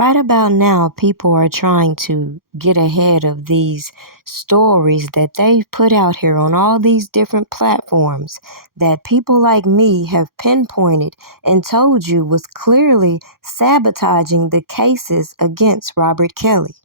Right about now, people are trying to get ahead of these stories that they've put out here on all these different platforms that people like me have pinpointed and told you was clearly sabotaging the cases against Robert Kelly.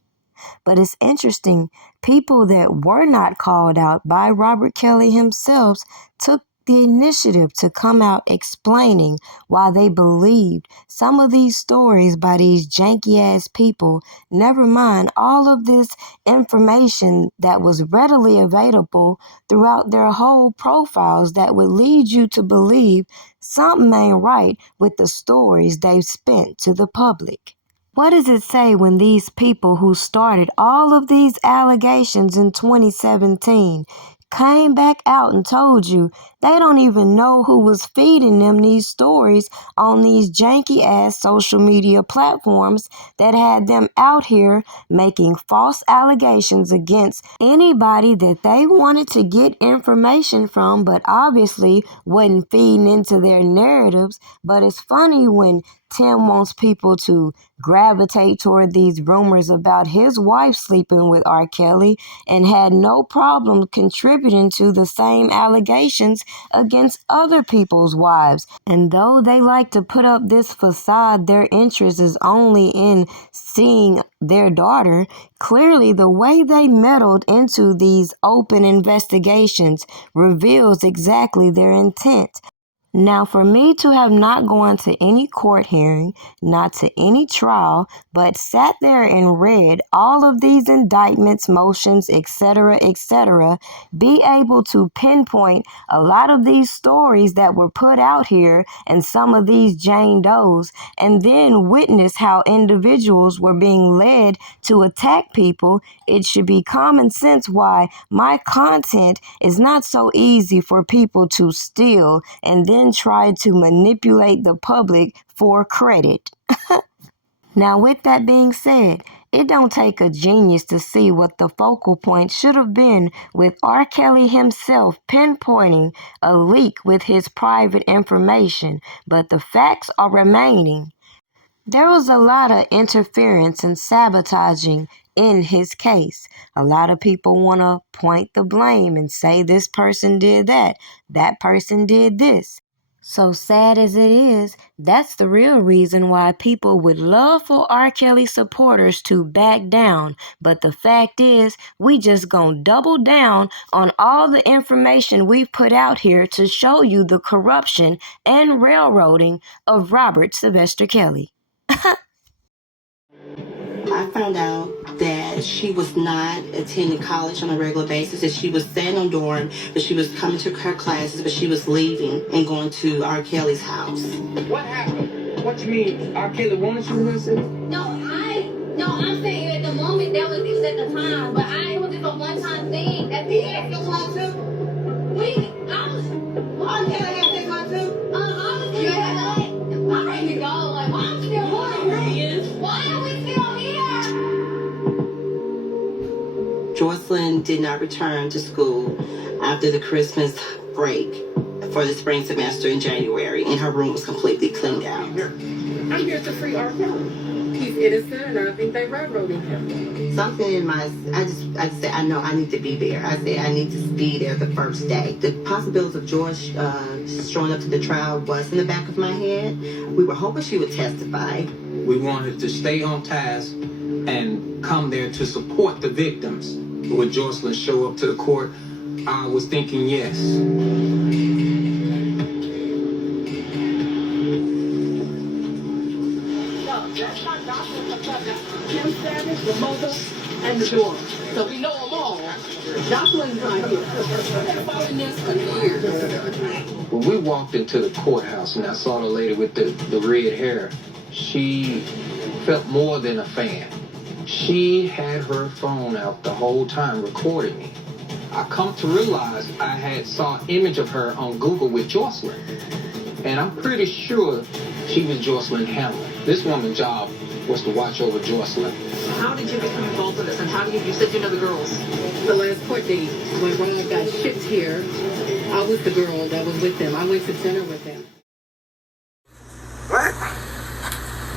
But it's interesting, people that were not called out by Robert Kelly himself took the initiative to come out explaining why they believed some of these stories by these janky-ass people, never mind all of this information that was readily available throughout their whole profiles that would lead you to believe something ain't right with the stories they've spent to the public. What does it say when these people who started all of these allegations in 2017 came back out and told you they don't even know who was feeding them these stories on these janky-ass social media platforms that had them out here making false allegations against anybody that they wanted to get information from, but obviously wasn't feeding into their narratives? But it's funny when Tim wants people to gravitate toward these rumors about his wife sleeping with R. Kelly and had no problem contributing to the same allegations against other people's wives. And though they like to put up this facade, their interest is only in seeing their daughter. Clearly, the way they meddled into these open investigations reveals exactly their intent. Now, for me to have not gone to any court hearing, not to any trial, but sat there and read all of these indictments, motions, etc., be able to pinpoint a lot of these stories that were put out here and some of these Jane Does, and then witness how individuals were being led to attack people, it should be common sense why my content is not so easy for people to steal and then try to manipulate the public for credit. Now, with that being said, it don't take a genius to see what the focal point should have been with R. Kelly himself pinpointing a leak with his private information, but the facts are remaining. There was a lot of interference and sabotaging in his case. A lot of people want to point the blame and say this person did that person did this. So sad as it is, that's the real reason why people would love for R. Kelly supporters to back down. But the fact is, we just gonna double down on all the information we've put out here to show you the corruption and railroading of Robert Sylvester Kelly. I found out that she was not attending college on a regular basis, that she was staying on dorm, but she was coming to her classes, but she was leaving and going to R. Kelly's house. What happened? What you mean? R. Kelly wanted you to listen? No, I'm saying at the moment it was at the time, but it was just a one-time thing. That's it. R. Kelly had this one too? Honestly, yeah. I'm ready to go. Like, why am I still here? Why are we still here? Jocelyn did not return to school after the Christmas break for the spring semester in January, and her room was completely cleaned out. I'm here to free R. Kelly. He's innocent, and I think they railroading him. Something in I just said, I know I need to be there. I said, I need to be there the first day. The possibility of George showing up to the trial was in the back of my head. We were hoping she would testify. We wanted to stay on task and come there to support the victims. Would Jocelyn show up to the court? I was thinking yes. Kim Savage, the mother, and the daughter. So we know them all. Jocelyn's not here. They're following this for years. When we walked into the courthouse and I saw the lady with the red hair, she felt more than a fan. She had her phone out the whole time recording me. I come to realize I had saw an image of her on Google with Jocelyn. And I'm pretty sure she was Jocelyn Hamlin. This woman's job was to watch over Jocelyn. How did you become involved in this, and how do you said you know the girls? The last court date, when Ron got shipped here, I was the girl that was with them. I went to dinner with them. What?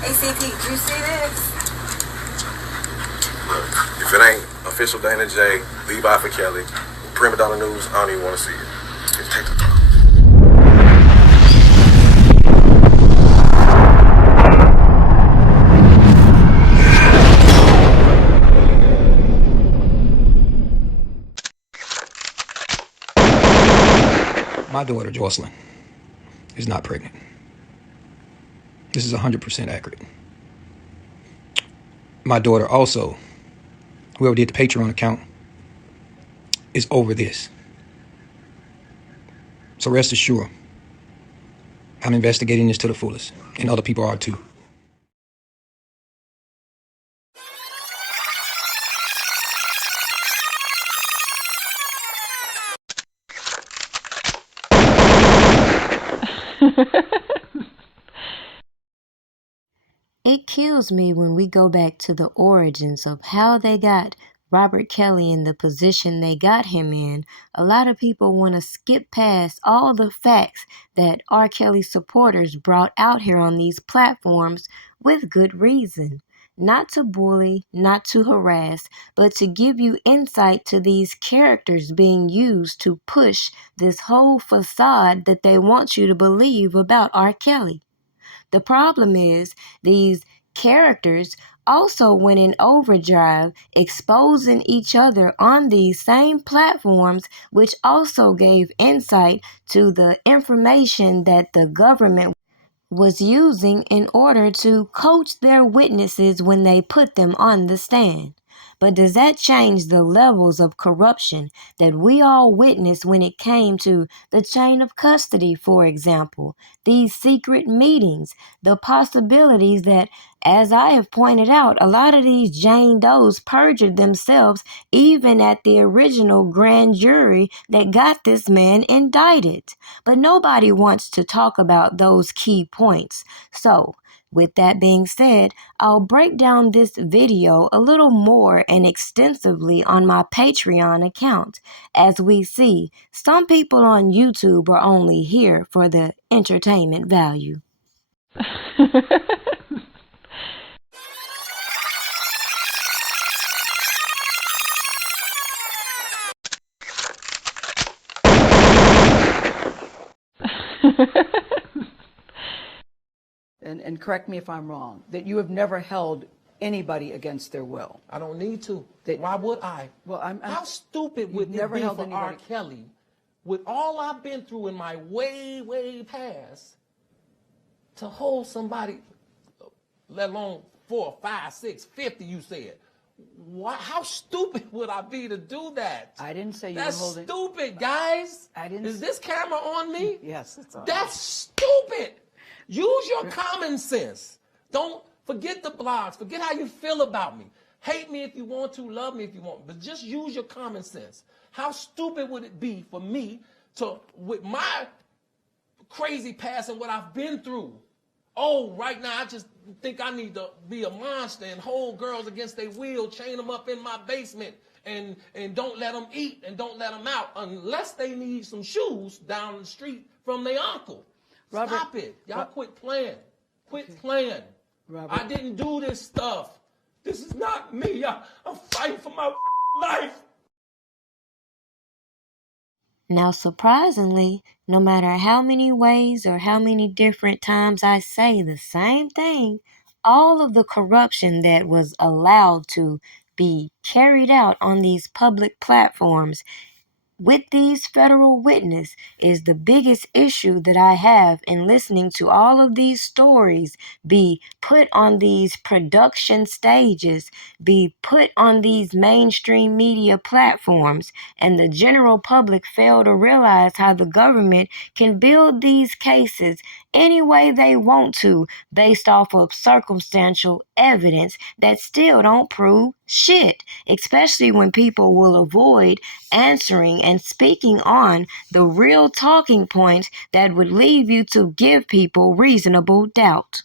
ACP, did you see this? If it ain't official Dana J, Levi for Kelly, Prima Donna News, I don't even want to see it. Just take the time. My daughter, Jocelyn, is not pregnant. This is 100% accurate. My daughter also, whoever did the Patreon account, is over this. So rest assured, I'm investigating this to the fullest, and other people are too. It kills me when we go back to the origins of how they got Robert Kelly in the position they got him in. A lot of people want to skip past all the facts that R. Kelly supporters brought out here on these platforms with good reason. Not to bully, not to harass, but to give you insight to these characters being used to push this whole facade that they want you to believe about R. Kelly. The problem is these characters also went in overdrive, exposing each other on these same platforms, which also gave insight to the information that the government was using in order to coach their witnesses when they put them on the stand. But does that change the levels of corruption that we all witnessed when it came to the chain of custody, for example? These secret meetings, the possibilities that, as I have pointed out, a lot of these Jane Does perjured themselves even at the original grand jury that got this man indicted. But nobody wants to talk about those key points. So, with that being said, I'll break down this video a little more and extensively on my Patreon account. As we see, some people on YouTube are only here for the entertainment value. And correct me if I'm wrong, that you have never held anybody against their will. I don't need to. Why would I? Well, How stupid would it be for R. Kelly, with all I've been through in my way, way past, to hold somebody, let alone 4, 5, 6, 50, you said. How stupid would I be to do that? I didn't say you That's were holding. That's stupid, guys. I didn't. Is this camera on me? Yes, it's on. That's stupid. Use your common sense. Don't forget the blogs. Forget how you feel about me. Hate me if you want to, love me if you want, but just use your common sense. How stupid would it be for me to, with my crazy past and what I've been through, right now I just think I need to be a monster and hold girls against their will, chain them up in my basement, and don't let them eat and don't let them out unless they need some shoes down the street from their uncle. Robert, stop it. Y'all quit playing. Quit playing. Robert. I didn't do this stuff. This is not me. I'm fighting for my life. Now, surprisingly, no matter how many ways or how many different times I say the same thing, all of the corruption that was allowed to be carried out on these public platforms with these federal witnesses is the biggest issue that I have in listening to all of these stories be put on these production stages, be put on these mainstream media platforms, and the general public fail to realize how the government can build these cases any way they want to based off of circumstantial evidence that still don't prove shit, especially when people will avoid answering and speaking on the real talking points that would lead you to give people reasonable doubt.